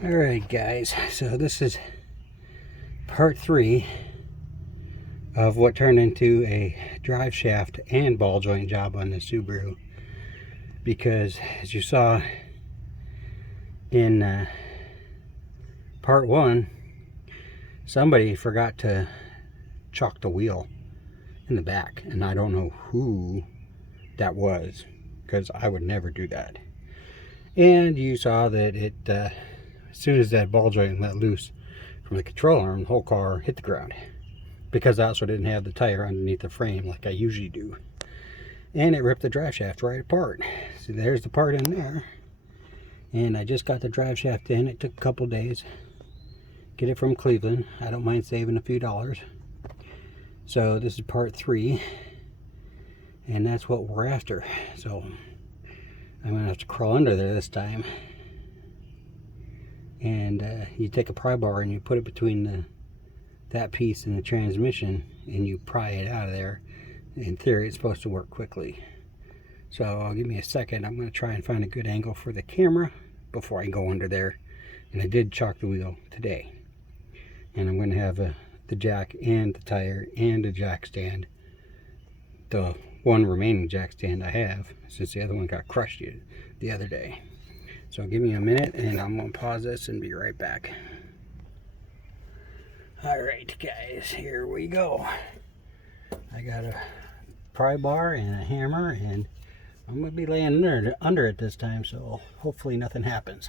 Alright guys, so this is part 3 of what turned into a drive shaft and ball joint job on the Subaru, because as you saw in part 1, somebody forgot to chock the wheel in the back, and I don't know who that was, because I would never do that. And you saw that it as soon as that ball joint let loose from the control arm, the whole car hit the ground, because I also didn't have the tire underneath the frame like I usually do, and it ripped the drive shaft right apart. So there's the part in there, and I just got the drive shaft in. It took a couple days. Get it from Cleveland. I don't mind saving a few dollars. So this is part 3, and that's what we're after. So I'm gonna have to crawl under there this time, and you take a pry bar and you put it between that piece and the transmission, and you pry it out of there. In theory, it's supposed to work quickly. So give me a second. I'm going to try and find a good angle for the camera before I go under there. And I did chock the wheel today, and I'm going to have the jack and the tire and a jack stand, the one remaining jack stand I have, since the other one got crushed the other day. So give me a minute, and I'm going to pause this and be right back. Alright guys, here we go. I got a pry bar and a hammer, and I'm going to be laying under it this time, so hopefully nothing happens.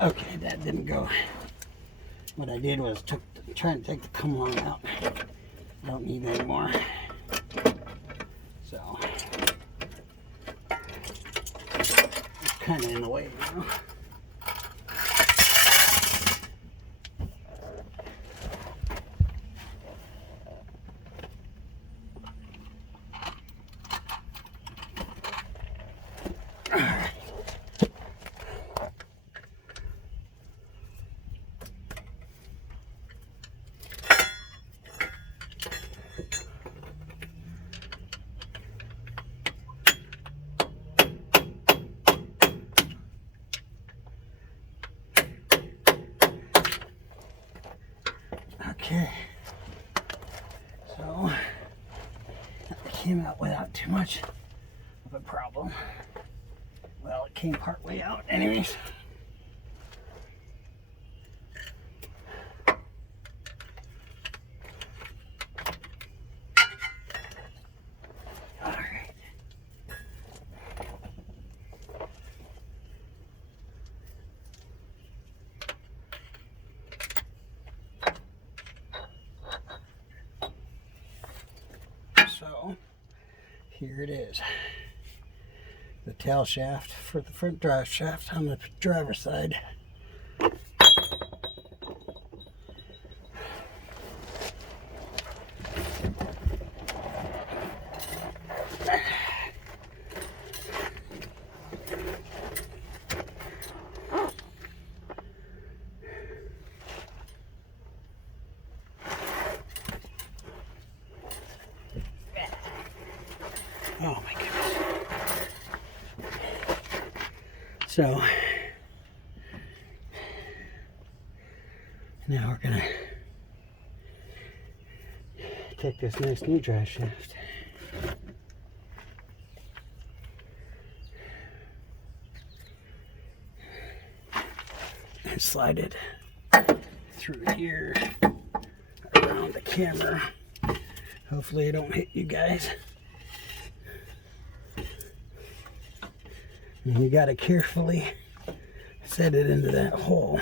Okay, that didn't go. What I did was try to take the come on out. I don't need that anymore. So it's kind of in the way now. Okay, so that came out without too much of a problem. Well, it came part way out anyways. here it is. The tail shaft for the front drive shaft on the driver's side. Oh my goodness. So now we're gonna take this nice new drive shaft and slide it through here around the camera. Hopefully it don't hit you guys. And you got to carefully set it into that hole.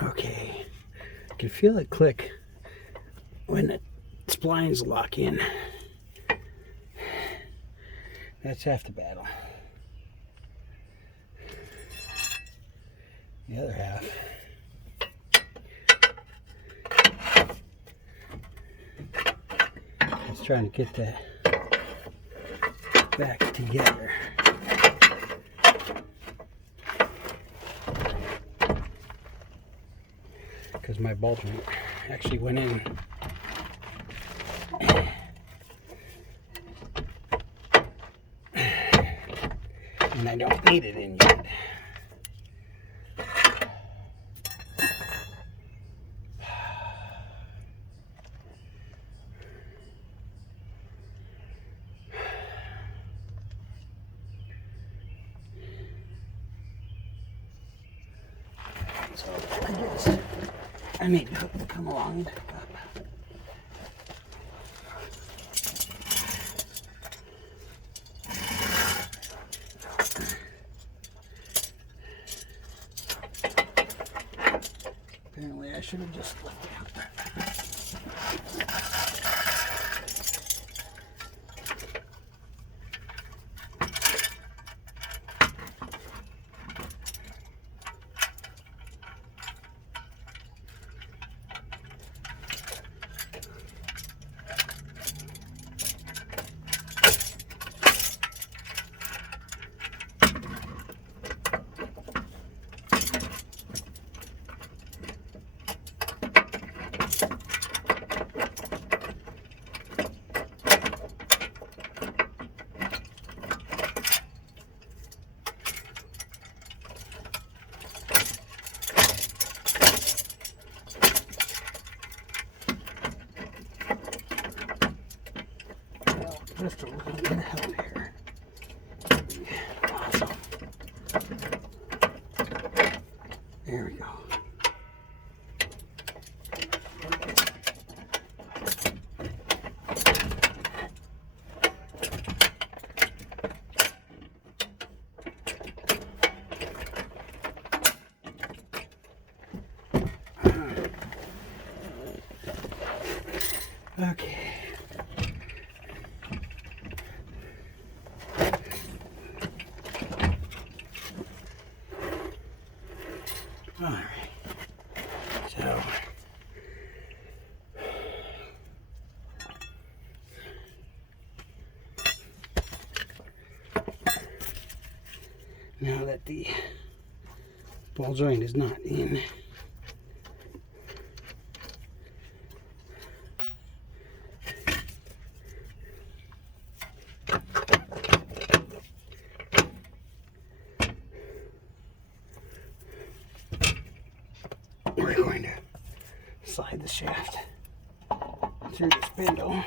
Okay, I can feel it click when the splines lock in. That's half the battle. The other half is trying to get that back together. Because my ball joint actually went in. And I don't need it in yet. So I guess I need to come along and hook up. Apparently I should have just left it out there. Just a little bit of help here. Awesome. There we go. Okay. All right. So now that the ball joint is not in, we're going to slide the shaft through the spindle.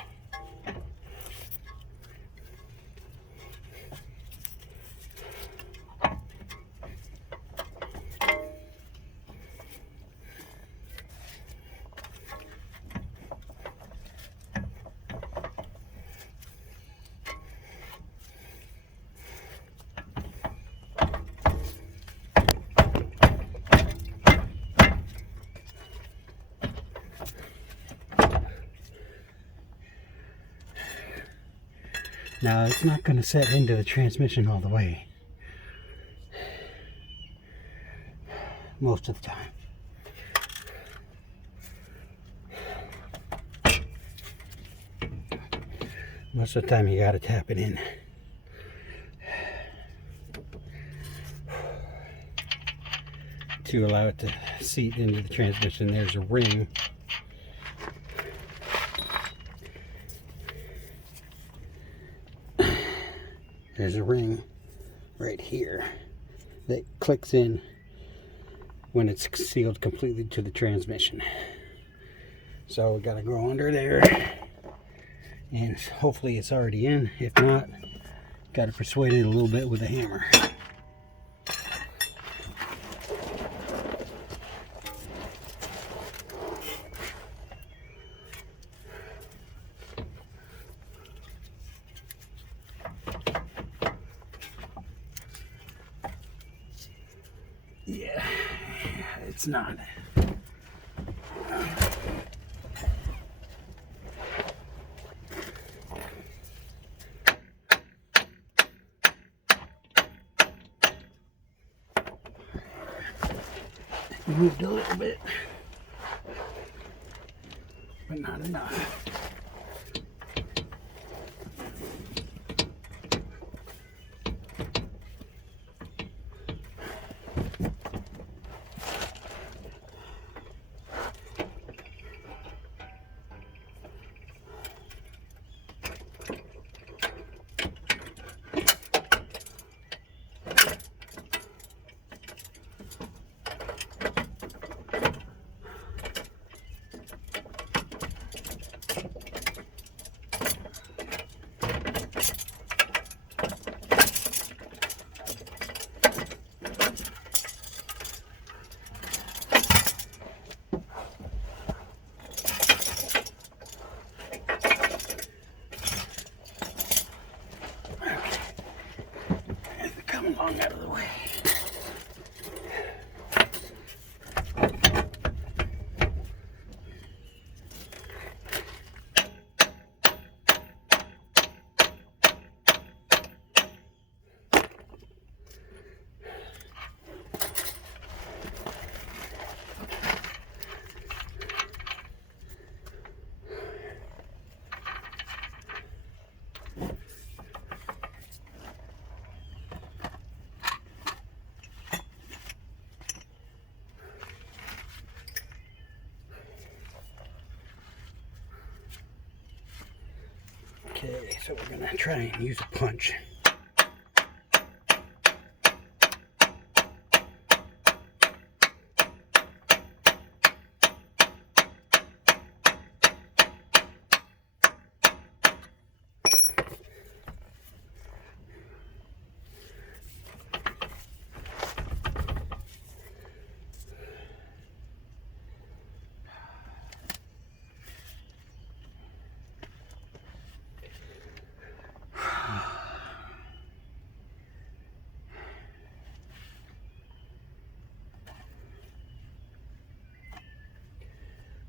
Now it's not going to set into the transmission all the way most of the time. Most of the time you got to tap it in. To allow it to seat into the transmission. There's a ring. There's a ring right here that clicks in when it's sealed completely to the transmission. So we got to go under there, and hopefully it's already in. If not, got to persuade it a little bit with a hammer. Yeah, it's not. Moved a little bit, but not enough. Out of the way. Okay, so we're going to try and use a punch.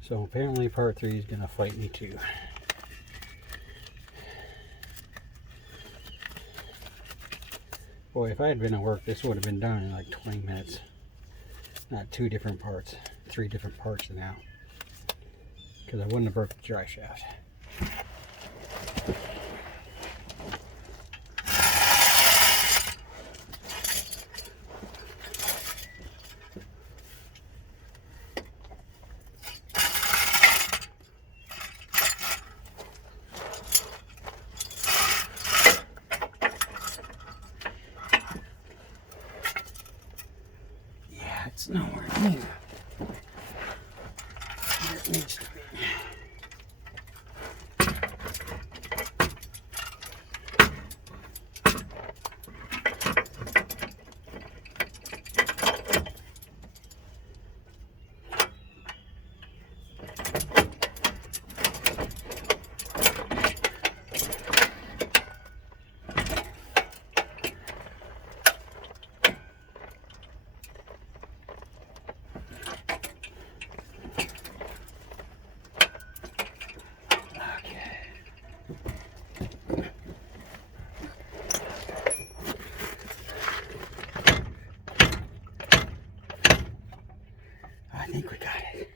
So apparently part 3 is going to fight me too. Boy, if I had been at work, this would have been done in like 20 minutes. Not 2 different parts, 3 different parts now. Because I wouldn't have broke the drive shaft. It's nowhere near. it needs to be. I think we got it.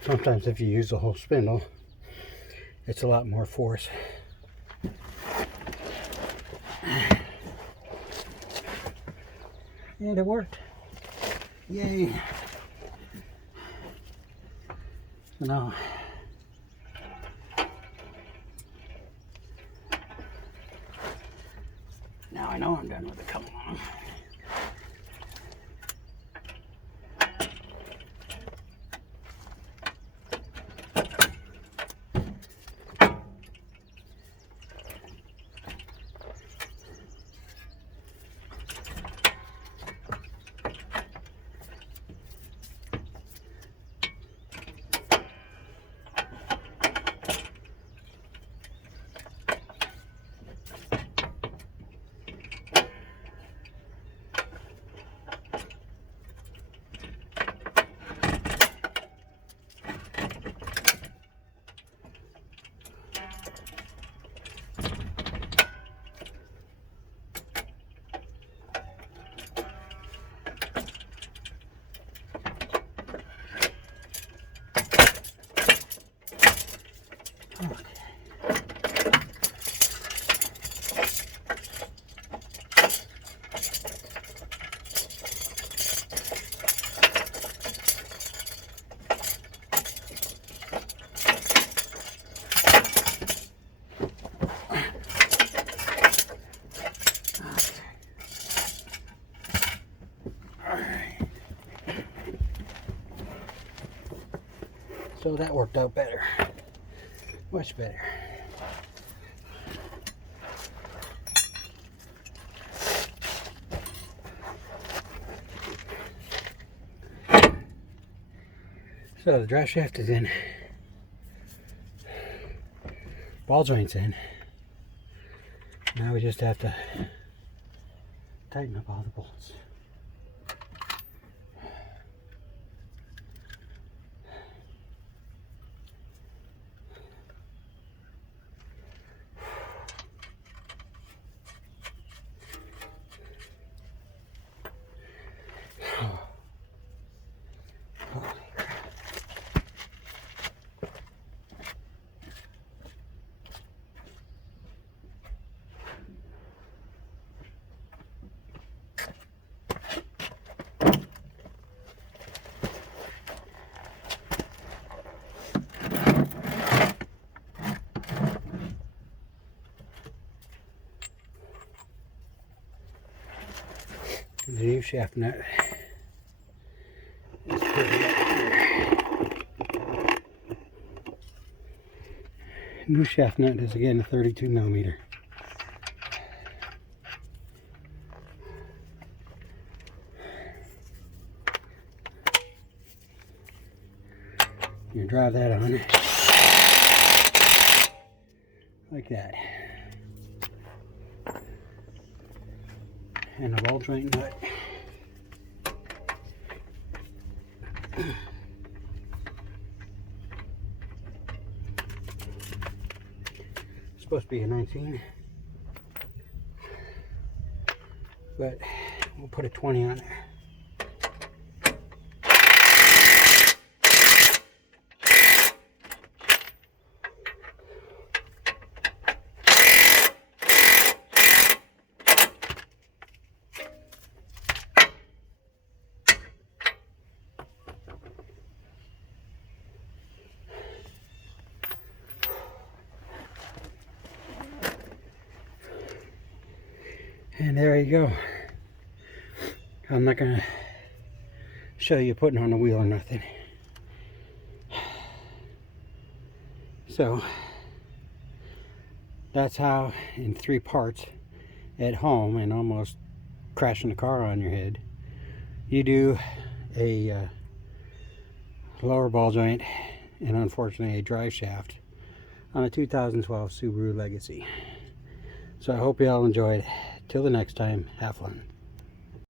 Sometimes if you use the whole spindle, it's a lot more force. And it worked. Yay. So now, I know I'm done with it. Come on. So that worked out better. Much better. So the drive shaft is in. Ball joint's in. Now we just have to tighten up all the bolts. The new shaft nut is pretty new shaft nut is again a 32 millimeter. You drive that on like that. And a ball joint nut. It's supposed to be a 19, but we'll put a 20 on there. And there you go. I'm not gonna show you putting on the wheel or nothing. So that's how, in 3 parts at home and almost crashing the car on your head, you do a lower ball joint and unfortunately a drive shaft on a 2012 Subaru Legacy. So I hope you all enjoyed. Till the next time, have fun.